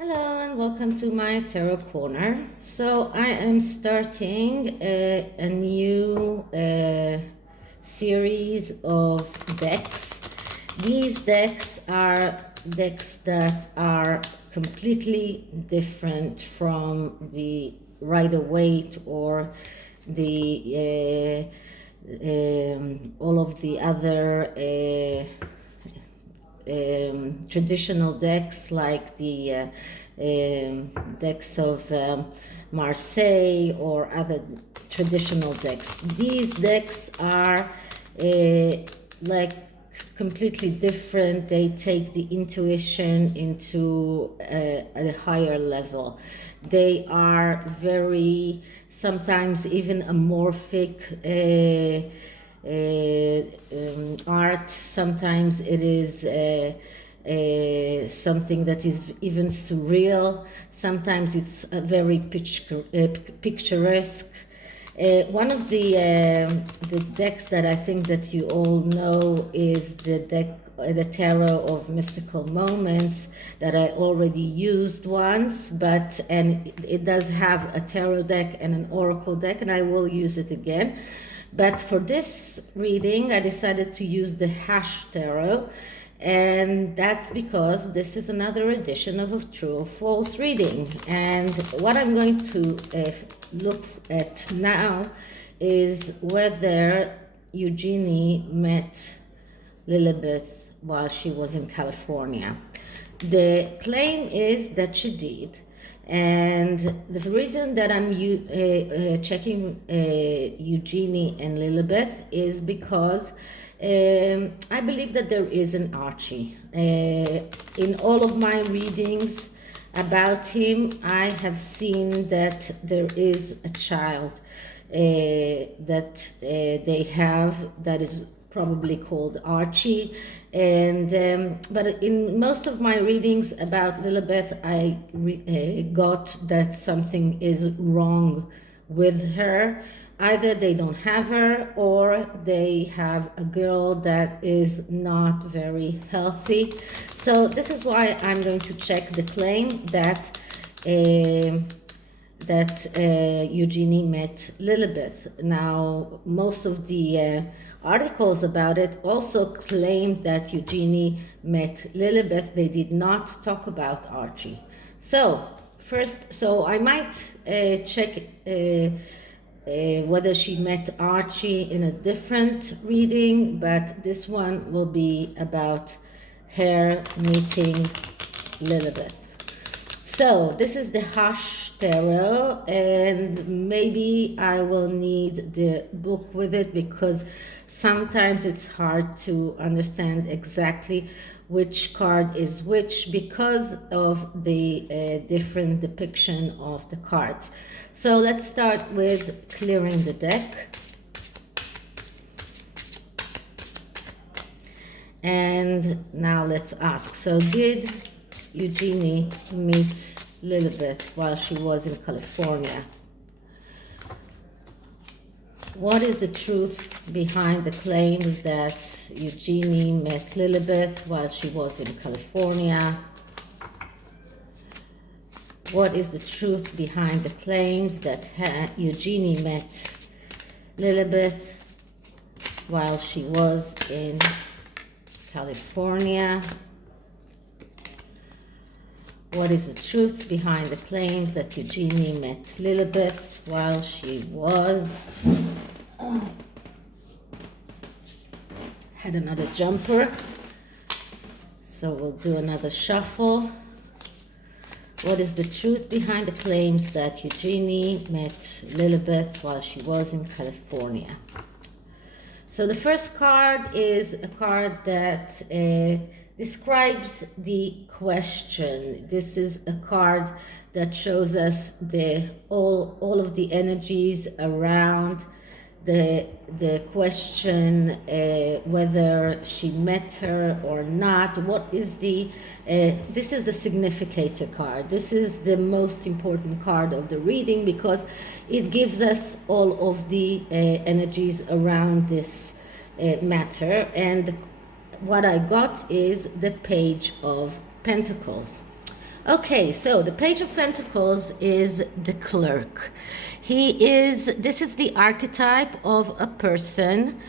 Hello and welcome to my tarot corner. So I am starting a new series of decks. These decks are decks that are completely different from the Rider-Waite or the all of the other traditional decks like the decks of Marseille or other traditional decks. These decks are like completely different. They take the intuition into a higher level. They are very, sometimes even amorphic art. Sometimes it is something that is even surreal. Sometimes it's very picturesque. One of the decks that I think that you all know is the deck, the Tarot of Mystical Moments, that I already used once, and it does have a tarot deck and an oracle deck, and I will use it again. But for this reading, I decided to use the hash tarot, and that's because this is another edition of a true or false reading. And what I'm going to look at now is whether Eugenie met Lilibet while she was in California. The claim is that she did. And the reason that I'm checking Eugenie and Lilibet is because I believe that there is an Archie. In all of my readings about him, I have seen that there is a child that they have that is probably called Archie. And but in most of my readings about Lilibet, I got that something is wrong with her. Either they don't have her, or they have a girl that is not very healthy. So this is why I'm going to check the claim that Eugenie met Lilibet. Now, most of the articles about it also claimed that Eugenie met Lilibet. They did not talk about Archie. So first, I might check whether she met Archie in a different reading, but this one will be about her meeting Lilibet. So this is the hash tarot, and maybe I will need the book with it because sometimes it's hard to understand exactly which card is which because of the different depiction of the cards. So let's start with clearing the deck. And now let's ask, so did Eugenie meet Lilibet while she was in California? What is the truth behind the claims that Eugenie met Lilibet while she was in California? What is the truth behind the claims that Eugenie met Lilibet while she was in California? What is the truth behind the claims that Eugenie met Lilibet while she was... had another jumper. So we'll do another shuffle. What is the truth behind the claims that Eugenie met Lilibet while she was in California? So the first card is a card that describes the question. This is a card that shows us all of the energies around the question, whether she met her or not. What is this is the significator card. This is the most important card of the reading because it gives us all of the energies around this matter. And what I got is the Page of Pentacles. Okay, so the Page of Pentacles is the clerk. This is the archetype of a person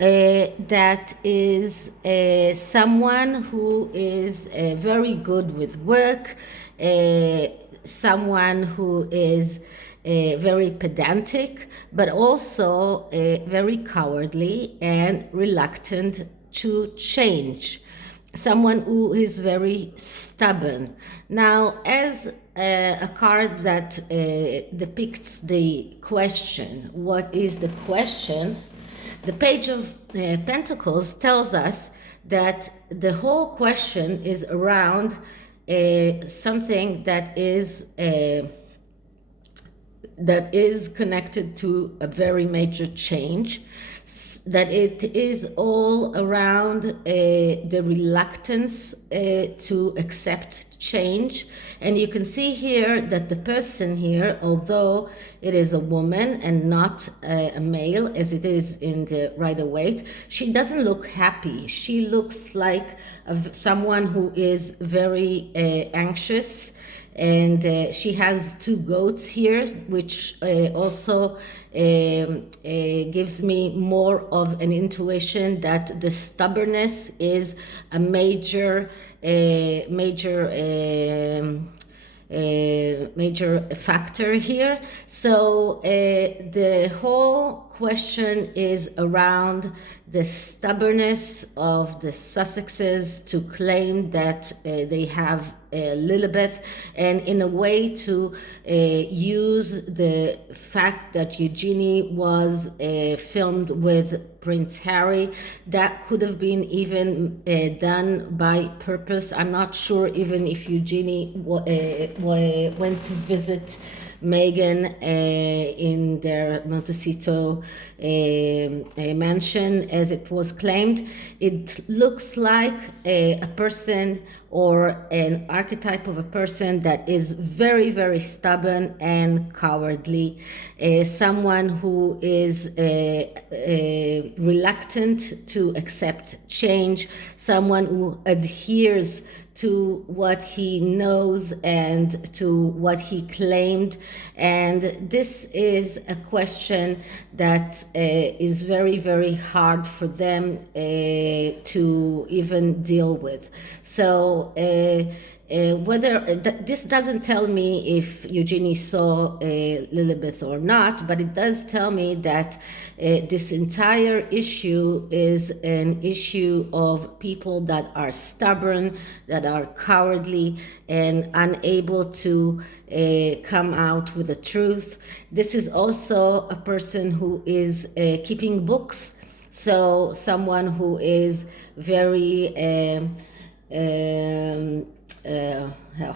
that is someone who is very good with work, someone who is very pedantic, but also very cowardly and reluctant to change. Someone who is very stubborn. Now, as a card that depicts the question, what is the question? The Page of Pentacles tells us that the whole question is around something that is connected to a very major change, that it is all around the reluctance to accept change. And you can see here that the person here, although it is a woman and not a male as it is in the Rider-Waite, she doesn't look happy. She looks like someone who is very anxious. And she has two goats here, which also gives me more of an intuition that the stubbornness is a major factor here. So the whole question is around the stubbornness of the Sussexes to claim that they have Lilibet, and in a way to use the fact that Eugenie was filmed with Prince Harry. That could have been even done by purpose. I'm not sure even if Eugenie went to visit Meghan in their Montecito mansion, as it was claimed. It looks like a person or an archetype of a person that is very, very stubborn and cowardly, someone who is reluctant to accept change, someone who adheres to what he knows and to what he claimed. And this is a question that is very, very hard for them to even deal with. So whether this doesn't tell me if Eugenie saw Lilibet or not, but it does tell me that this entire issue is an issue of people that are stubborn, that are cowardly, and unable to come out with the truth. This is also a person who is keeping books, so someone who is very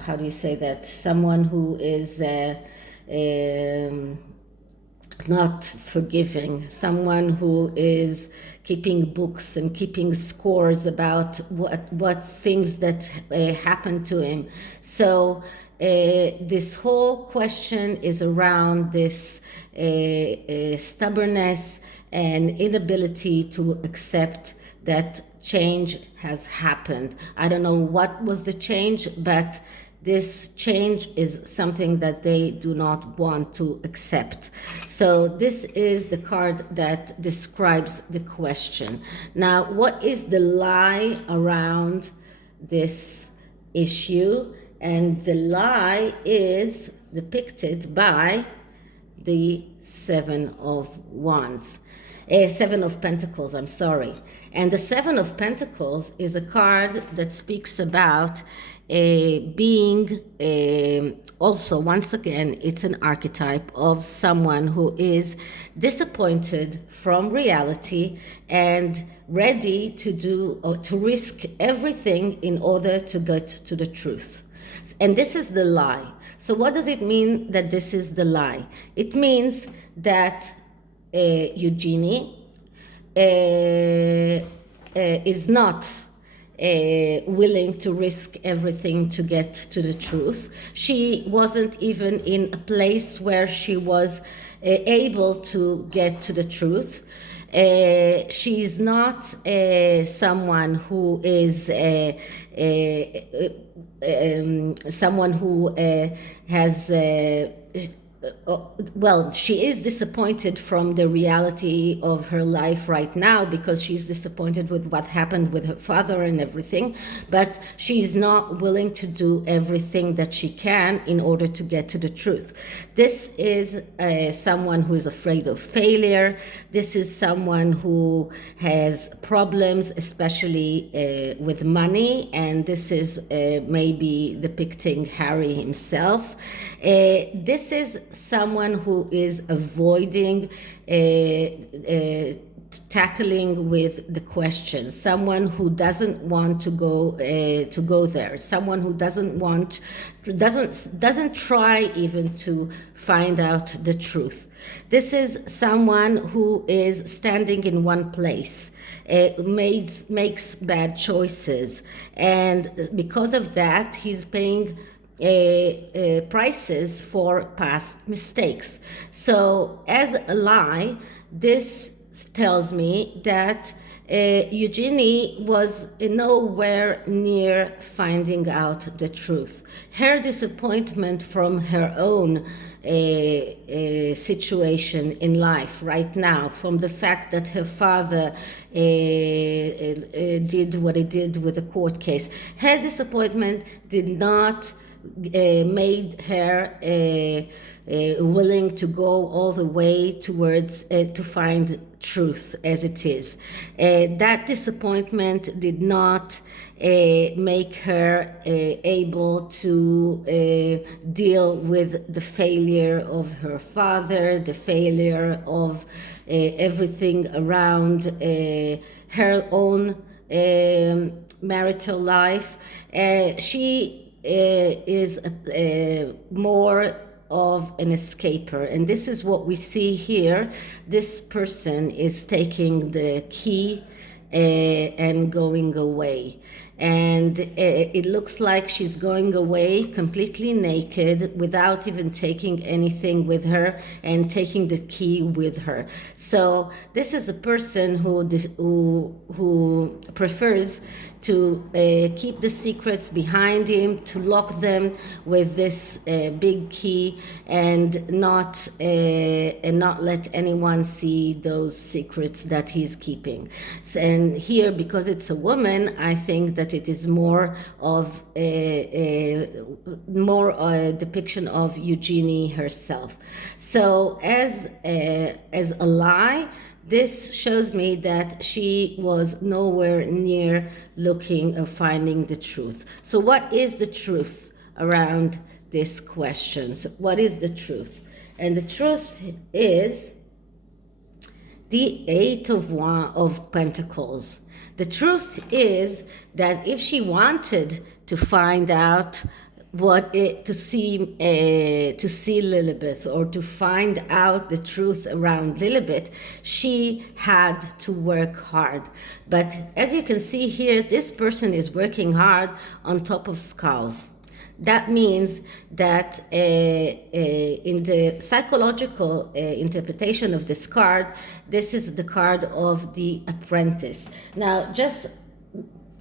how do you say that? Someone who is not forgiving, someone who is keeping books and keeping scores about what things that happened to him. So this whole question is around this stubbornness and inability to accept that change has happened. I don't know what was the change, but this change is something that they do not want to accept. So this is the card that describes the question. Now, what is the lie around this issue? And the lie is depicted by the Seven of Wands. Seven of Pentacles, I'm sorry. And the Seven of Pentacles is a card that speaks about being also, once again, it's an archetype of someone who is disappointed from reality and ready to do or to risk everything in order to get to the truth. And this is the lie. So what does it mean that this is the lie? It means that Eugenie is not willing to risk everything to get to the truth. She wasn't even in a place where she was able to get to the truth. She's not someone who is someone who has well, she is disappointed from the reality of her life right now because she's disappointed with what happened with her father and everything, but she's not willing to do everything that she can in order to get to the truth. This is someone who is afraid of failure. This is someone who has problems, especially with money, and this is maybe depicting Harry himself. This is someone who is avoiding tackling with the question, someone who doesn't want to go there, someone who doesn't try even to find out the truth. This is someone who is standing in one place, makes bad choices, and because of that he's paying prices for past mistakes. So as a lie, this tells me that Eugenie was nowhere near finding out the truth. Her disappointment from her own situation in life right now, from the fact that her father did what he did with the court case, her disappointment did not made her willing to go all the way towards to find truth as it is. That disappointment did not make her able to deal with the failure of her father, the failure of everything around her own marital life. She is more of an escaper, and this is what we see here. This person is taking the key and going away, and it looks like she's going away completely naked without even taking anything with her and taking the key with her. So this is a person who prefers to keep the secrets behind him, to lock them with this big key, and not let anyone see those secrets that he's keeping. So, and here, because it's a woman, I think that it is more of a depiction of Eugenie herself. So as a lie, this shows me that she was nowhere near looking or finding the truth. So what is the truth around this question? So what is the truth? And the truth is the Eight of Pentacles. The truth is that if she wanted to find out to see Lilibet, or to find out the truth around Lilibet, she had to work hard. But as you can see here, this person is working hard on top of skulls. That means that in the psychological interpretation of this card, this is the card of the apprentice. Now, just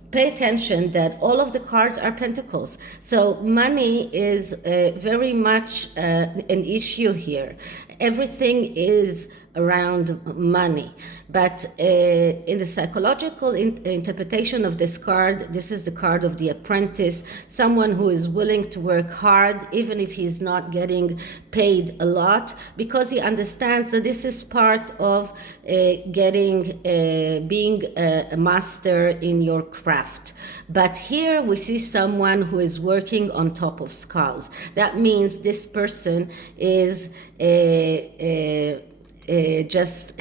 pay attention that all of the cards are pentacles. So money is very much an issue here. Everything is around money. But in the psychological interpretation of this card, this is the card of the apprentice, someone who is willing to work hard, even if he's not getting paid a lot, because he understands that this is part of being a master in your craft. But here we see someone who is working on top of skulls. That means this person is just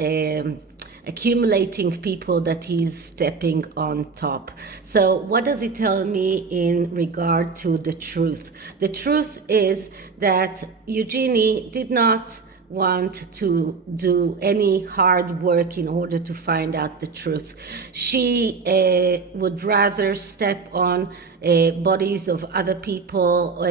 accumulating people that he's stepping on top. So what does it tell me in regard to the truth? The truth is that Eugenie did not want to do any hard work in order to find out the truth. She would rather step on bodies of other people,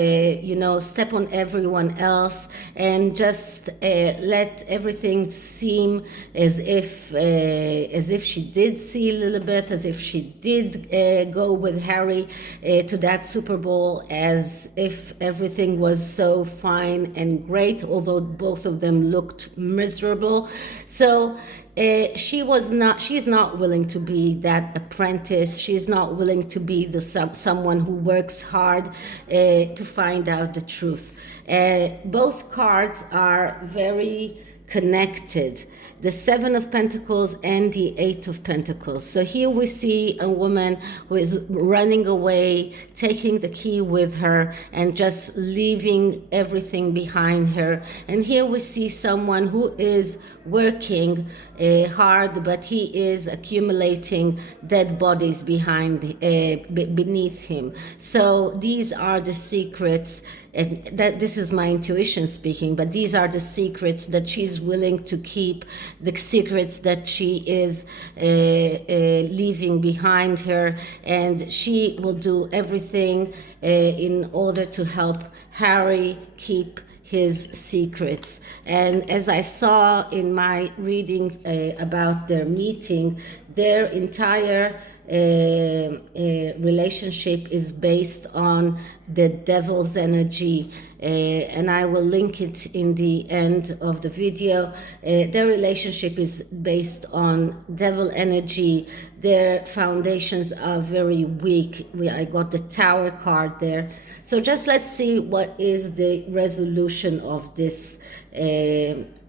step on everyone else, and just let everything seem as if she did see Lilibet, as if she did go with Harry to that Super Bowl, as if everything was so fine and great, although both of them looked miserable. So she's not willing to be that apprentice. She's not willing to be someone who works hard to find out the truth. Both cards are very connected, the Seven of Pentacles and the Eight of Pentacles. So here we see a woman who is running away, taking the key with her and just leaving everything behind her. And here we see someone who is working hard, but he is accumulating dead bodies beneath him. So these are the secrets, and that this is my intuition speaking, but these are the secrets that she's willing to keep, the secrets that she is leaving behind her, and she will do everything in order to help Harry keep his secrets. And as I saw in my reading about their meeting, their entire relationship is based on the devil's energy, and I will link it in the end of the video. Their relationship is based on devil energy. Their foundations are very weak. I got the Tower card there. So just let's see what is the resolution of this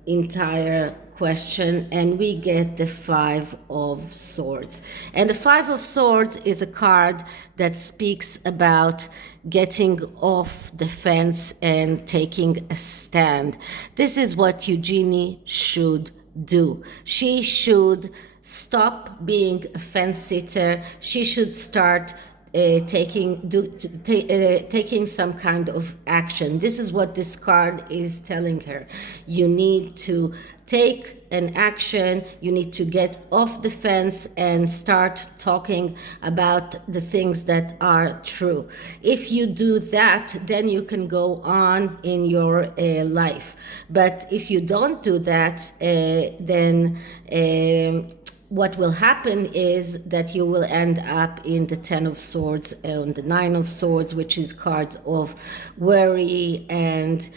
entire question, and we get the Five of Swords. And the Five of Swords is a card that speaks about getting off the fence and taking a stand. This is what Eugenie should do. She should stop being a fence sitter. She should start taking some kind of action. This is what this card is telling her. You need to take an action. You need to get off the fence and start talking about the things that are true. If you do that, then you can go on in your life. But if you don't do that, then what will happen is that you will end up in the Ten of Swords and the Nine of Swords, which is cards of worry and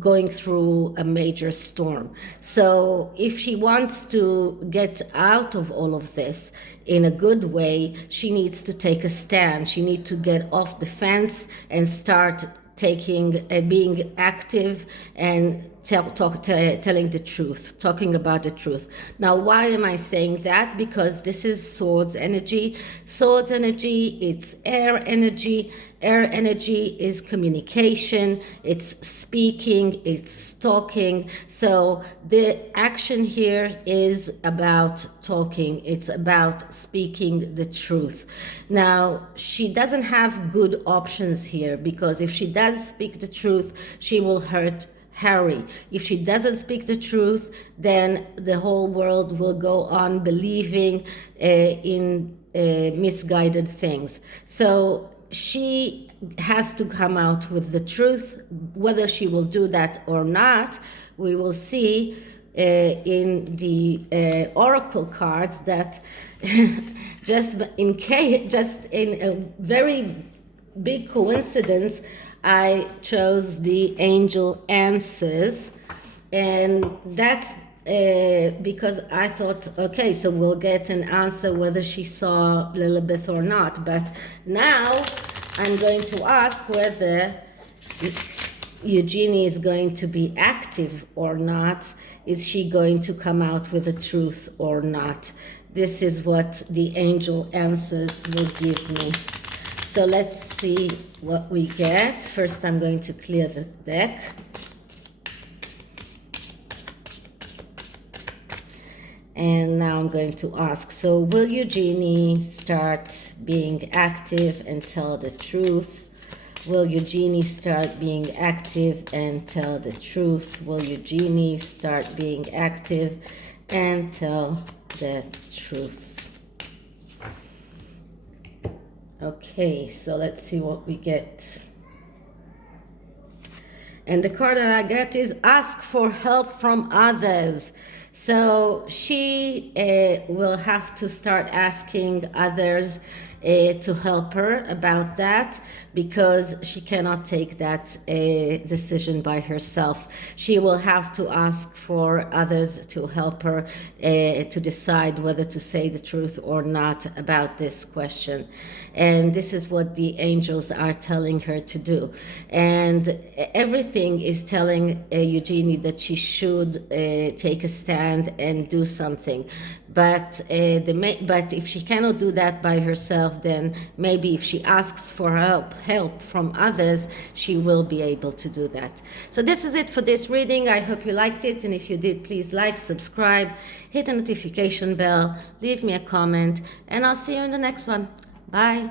going through a major storm. So if she wants to get out of all of this in a good way, she needs to take a stand. She needs to get off the fence and start being active and telling the truth, talking about the truth. Now, why am I saying that? Because this is swords energy. Swords energy, it's air energy. Air energy is communication, it's speaking, it's talking. So the action here is about talking. It's about speaking the truth. Now, she doesn't have good options here, because if she does speak the truth, she will hurt Harry. If she doesn't speak the truth, then the whole world will go on believing in misguided things. So she has to come out with the truth. Whether she will do that or not, we will see in the oracle cards that just in a very big coincidence, I chose the angel answers, and that's because I thought, okay, so we'll get an answer whether she saw Lilibet or not. But now I'm going to ask whether Eugenie is going to be active or not. Is she going to come out with the truth or not? This is what the angel answers will give me. So let's see what we get. First, I'm going to clear the deck. And now I'm going to ask, so will Eugenie start being active and tell the truth? Will Eugenie start being active and tell the truth? Will Eugenie start being active and tell the truth? Okay, so let's see what we get. And the card that I get is ask for help from others. So she will have to start asking others to help her about that, because she cannot take that decision by herself. She will have to ask for others to help her to decide whether to say the truth or not about this question. And this is what the angels are telling her to do. And everything is telling Eugenie that she should take a stand and do something. But but if she cannot do that by herself, then maybe if she asks for help from others, she will be able to do that. So this is it for this reading. I hope you liked it, and if you did, please like, subscribe, hit the notification bell, leave me a comment, and I'll see you in the next one. Bye.